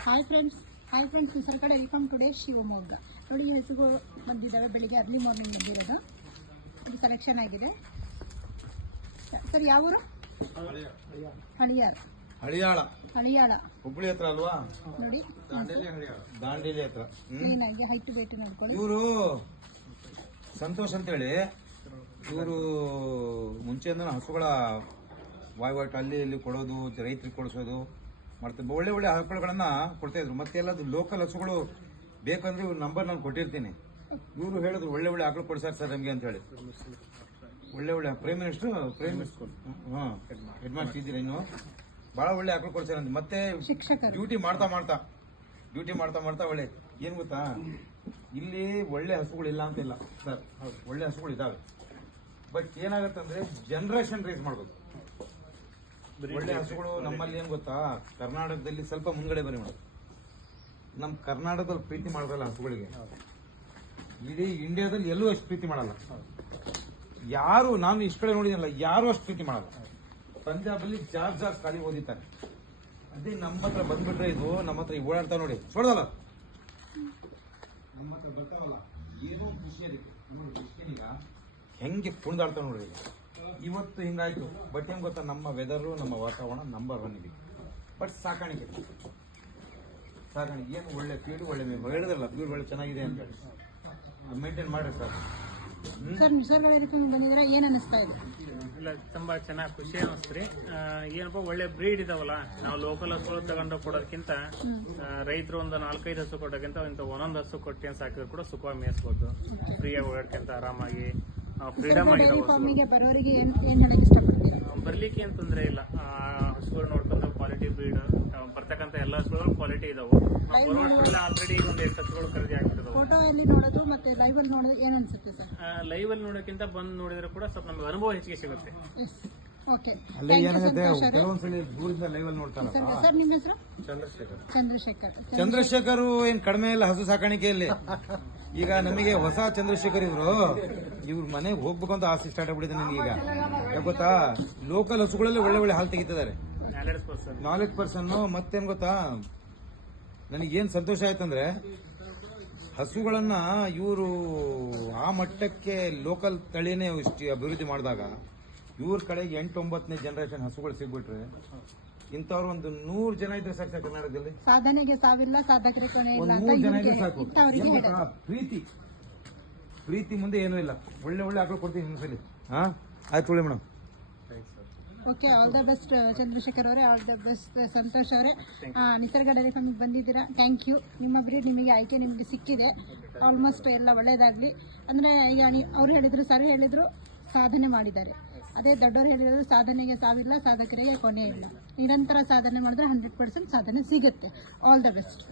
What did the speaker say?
Hi friends ನಿಸರ್ಗ dairy farm today Shivamogga. ನೋಡಿ ಹಸುಗಳು ಬಂದಿದ್ದಾವೆ, ಬೆಳಿಗ್ಗೆ ಅರ್ಲಿ ಮಾರ್ನಿಂಗ್ ಬಂದಿರೋದು. ಇದು ಸೆಲೆಕ್ಷನ್ ಆಗಿದೆ ಸರ್. ಯಾವ ಊರು? ಹಳಿಯಾಳ ಹುಬ್ಬಳ್ಳಿ ಹತ್ರ ಅಲ್ವಾ? ನೋಡಿ ದಾಂಡೇಲಿ ಹತ್ರ. ಕ್ಲೀನ್ ಆಗಿ ಹೈಟ್ ವೇಟ್ ನೋಡ್ಕೊಳ್ಳಿ. ಇವರು ಸಂತೋಷ್ ಅಂತೇಳಿ, ಇವರು ಮುಂಚೆಯಿಂದ ಹಸುಗಳ ವಾಯ್ವಾಟ್ ಅಲ್ಲಿ ಇಲ್ಲಿ ಕೊಡೋದು, ರೈತರಿಗೆ ಕೊಡಿಸೋದು ಮಾಡ್ತಾರೆ. ಒಳ್ಳೆ ಹಸುಗಳನ್ನ ಕೊಡ್ತಾ ಇದ್ರು. ಮತ್ತೆ ಎಲ್ಲದು ಲೋಕಲ್ ಹಸುಗಳು ಬೇಕಂದ್ರೆ ಇವ್ರ ನಂಬರ್ ನಾನು ಕೊಟ್ಟಿರ್ತೀನಿ. ಇವರು ಹೇಳಿದ್ರು ಒಳ್ಳೆ ಆಕಳು ಕೊಡ್ಸಾರ ಸರ್ ನಮ್ಗೆ ಅಂತ ಹೇಳಿ. ಒಳ್ಳೆ ಪ್ರೈಮ್ ಮಿನಿಸ್ಟರ್ ಹೆಡ್ ಮಾಸ್ಟರ್ ಇದ್ದೀರಾ, ಇನ್ನು ಬಹಳ ಒಳ್ಳೆ ಆಕಳು ಕೊಡ್ಸಾರ ಅಂತ. ಮತ್ತೆ ಡ್ಯೂಟಿ ಮಾಡ್ತಾ ಒಳ್ಳೆ ಏನ್ ಗೊತ್ತಾ, ಇಲ್ಲಿ ಒಳ್ಳೆ ಹಸುಗಳು ಇಲ್ಲ ಅಂತಿಲ್ಲ ಸರ್, ಒಳ್ಳೆ ಹಸುಗಳು ಇದಾವೆ. ಬಟ್ ಏನಾಗತ್ತಂದ್ರೆ ಜನರೇಷನ್ ರೈಸ್ ಮಾಡ್ಬೇಕು. ಒಳ್ಳೆ ಹಸುಗಳು ನಮ್ಮಲ್ಲಿ ಏನ್ ಗೊತ್ತಾ, ಕರ್ನಾಟಕದಲ್ಲಿ ಸ್ವಲ್ಪ ಮುಂದ್ಗಡೆ ಬನ್ನಿ ಮೇಡಮ್. ನಮ್ ಕರ್ನಾಟಕದಲ್ಲಿ ಪ್ರೀತಿ ಮಾಡಲ್ಲ ಹಸುಗಳಿಗೆ, ಇಡೀ ಇಂಡಿಯಾದಲ್ಲಿ ಎಲ್ಲೂ ಅಷ್ಟು ಪ್ರೀತಿ ಮಾಡಲ್ಲ ಯಾರು. ನಾನು ಇಷ್ಟ ಕಡೆ ನೋಡಿದಲ್ಲ, ಯಾರು ಅಷ್ಟು ಪ್ರೀತಿ ಮಾಡಲ್ಲ. ಪಂಜಾಬಲ್ಲಿ ಜಾರ್ಜ್ ಖಾಲಿ ಓದಿತಾರೆ. ಅದೇ ನಮ್ಮ ಹತ್ರ ಬಂದ್ಬಿಟ್ರೆ ಇದು ನಮ್ಮ ಹತ್ರ ಓಡಾಡ್ತಾ ನೋಡಿ, ನೋಡೋದಲ್ಲ ನಮ್ಮ ಹತ್ರ ಬರ್ತಾವಲ್ಲ, ಏನೋ ಖುಷಿ ಅದಕ್ಕೆ. ಹೆಂಗೆ ಕುಣಿದಾಡ್ತಾ ನೋಡಿ. ಇವತ್ತು ಹಿಂಗಾಯ್ತು. ಬಟ್ ಏನ್ ಗೊತ್ತಾ, ನಮ್ಮ ವೆದರು, ನಮ್ಮ ವಾತಾವರಣ ನಂಬರ್ 1 ಇದೆ. ಬಟ್ ಸಾಕಾಣಿಕೆ ಏನು ಒಳ್ಳೆ ಫೀಡ್, ಒಳ್ಳೆ ಮೇವು ಹೇಳಿದ್ರಲ್ಲ, ಫೀಡ್ ಒಳ್ಳೆ ಚೆನ್ನಾಗಿದೆ ಅಂತ ಹೇಳಿ ಮೇಂಟೈನ್ ಮಾಡ್ರಿ ಸರ್. ಸರ್ ನಿಸರ್ಗ ಡೈರಿ ಫಾರ್ಮ್ ಬಂದಿದ್ರೆ ಏನ್ ಅನಿಸ್ತಾ ಇದೆ? ಇಲ್ಲ, ತುಂಬಾ ಚೆನ್ನಾಗಿ ಖುಷಿ ಅನಿಸ್ತ್ರಿ. ಏನಪ್ಪ ಒಳ್ಳೆ ಬ್ರೀಡ್ ಇದಾವಲ್ಲ, ನಾವು ಲೋಕಲ್ ಹಸುಗಳು ತಗೊಂಡು ಕೊಡೋದಕ್ಕಿಂತ ರೈತರು ಒಂದು 4-5 ಹಸು ಕೊಡೋಕ್ಕಿಂತ ಇಂಥ ಒಂದೊಂದು ಹಸು ಕೊಟ್ಟು ಸಾಕಿದ್ರು ಕೂಡ ಸುಖವಾಗಿ ಮೇಯಿಸ್ಬೋದು, ಫ್ರೀಯಾಗಿ ಓಡಾಡ್ಕೊಂತ ಆರಾಮಾಗಿ ಫ್ರೀಡಮ್ ಫಾರ್ಮಿಗೆ ಬರೋರಿಗೆ ಏನ್ ಹೇಳಕ್ ಇಷ್ಟಪಡ್ತೀರಾ? ಬರ್ಲಿಕ್ಕೆ ಏನ್ ತೊಂದರೆ ಇಲ್ಲ. ಹಸುಗಳು ನೋಡ್ಕೊಂಡು ಕ್ವಾಲಿಟಿ ಬ್ರೀಡ್ ಬರ್ತಕ್ಕಂಥ ಎಲ್ಲ ಹಸುಗಳು ಕ್ವಾಲಿಟಿ ಇದಾವೆ. ಆಲ್ರೆಡಿ ಒಂದು 8 ಹಸುಗಳು ಖರೀದಿ ಆಗ್ತಿದಾವೆ. ಫೋಟೋ ಅಲ್ಲಿ ನೋಡೋದು ಮತ್ತೆ ಲೈವ್ ಅಲ್ಲಿ ನೋಡೋದು ಏನ್ ಅನ್ಸುತ್ತೆ ಸರ್? ಲೈವ್ ಅಲ್ಲಿ ನೋಡೋಕ್ಕಿಂತ ಬಂದು ನೋಡಿದ್ರೆ ಕೂಡ ಸ್ವಲ್ಪ ನಮಗೆ ಅನುಭವ ಹೆಚ್ಚಿಗೆ ಸಿಗುತ್ತೆ. ಓಕೆ, ಅಲ್ಲಿ ಏನಾಗುತ್ತೆ, ಕೆಲವೊಂದ್ಸಲಿ ದೂರದಿಂದ ಲೈವ್ ಅಲ್ಲಿ ನೋಡ್ತಾರಲ್ಲ. ಸರ್ ನಿಮ್ಮ ಹೆಸರು? ಚಂದ್ರಶೇಖರ್ ಏನ್ ಕಡಿಮೆ ಇಲ್ಲ ಹಸು ಸಾಕಾಣಿಕೆಯಲ್ಲಿ. ಈಗ ನಮಗೆ ಹೊಸ ಚಂದ್ರಶೇಖರ್ ಇವ್ರ ಮನೆಗೆ ಹೋಗ್ಬೇಕು ಅಂತ ಆಸೆ ಸ್ಟಾರ್ಟ್ ಆಗ್ಬಿಟ್ಟಿದೆ ನನಗೆ. ಈಗ ಯಾಕೆ ಗೊತ್ತಾ, ಲೋಕಲ್ ಹಸುಗಳಲ್ಲಿ ಒಳ್ಳೆ ಹಾಲು ತೆಗಿತಿದ್ದಾರೆ, ನಾಲೆಜ್ ಪರ್ಸನ್. ಮತ್ತೇನ್ ಗೊತ್ತಾ, ನನಗೇನ್ ಸಂತೋಷ ಆಯ್ತಂದ್ರೆ, ಹಸುಗಳನ್ನ ಇವರು ಆ ಮಟ್ಟಕ್ಕೆ ಲೋಕಲ್ ತಳಿನೇ ಅಭಿವೃದ್ಧಿ ಮಾಡಿದಾಗ ಇವ್ರ ಕಡೆಗೆ 8-9ನೇ ಜನರೇಷನ್ ಹಸುಗಳು ಸಿಗ್ಬಿಟ್ರೆ, ಇಂಥವ್ರು ಒಂದು 100 ಜನ ಇದ್ರೆ ಸಾಕು ಕರ್ನಾಟಕದಲ್ಲಿ. ಸಾಧನೆಗೆ ಸಾವಿಲ್ಲ, ಸಾಧಕರಿಗೆ ಕೊನೆ ಇಲ್ಲ. 100 ಜನ ಇದ್ರೆ ಸಾಕು. ಪ್ರೀತಿ ಮುಂದೆ ಏನೂ ಇಲ್ಲ. ಒಳ್ಳೆ ಆಕಳು ಕೊಡ್ತೀವಿ ಇನ್ನೊಂದ್ಸಲಿ. ಆಯ್ತು ಒಳ್ಳೆ madam. Okay, all the best Chandrashekhar ಅವರೇ, ಆಲ್ ದ ಬೆಸ್ಟ್ ಸಂತೋಷ್ ಅವರೇ. ನಿಸರ್ಗ ಡೈರಿ ಫಾರ್ಮಿಗೆ ಬಂದಿದ್ದೀರಾ, ಥ್ಯಾಂಕ್ ಯು. ನಿಮ್ಮ ಬ್ರೀಡ್ ನಿಮಗೆ ಆಯ್ಕೆ ನಿಮಗೆ ಸಿಕ್ಕಿದೆ. ಆಲ್ಮೋಸ್ಟ್ ಎಲ್ಲ ಒಳ್ಳೇದಾಗ್ಲಿ. ಅಂದ್ರೆ ಈಗ ಅವ್ರು ಹೇಳಿದ್ರು, ಸರ್ ಹೇಳಿದ್ರು, ಸಾಧನೆ ಮಾಡಿದ್ದಾರೆ. ಅದೇ ದೊಡ್ಡವರು ಹೇಳಿರೋದು, ಸಾಧನೆಗೆ ಸಾವಿಲ್ಲ, ಸಾಧಕರಿಗೆ ಕೊನೆ ಇಲ್ಲ. ನಿರಂತರ ಸಾಧನೆ ಮಾಡಿದ್ರೆ 100% ಸಾಧನೆ ಸಿಗುತ್ತೆ. All the best.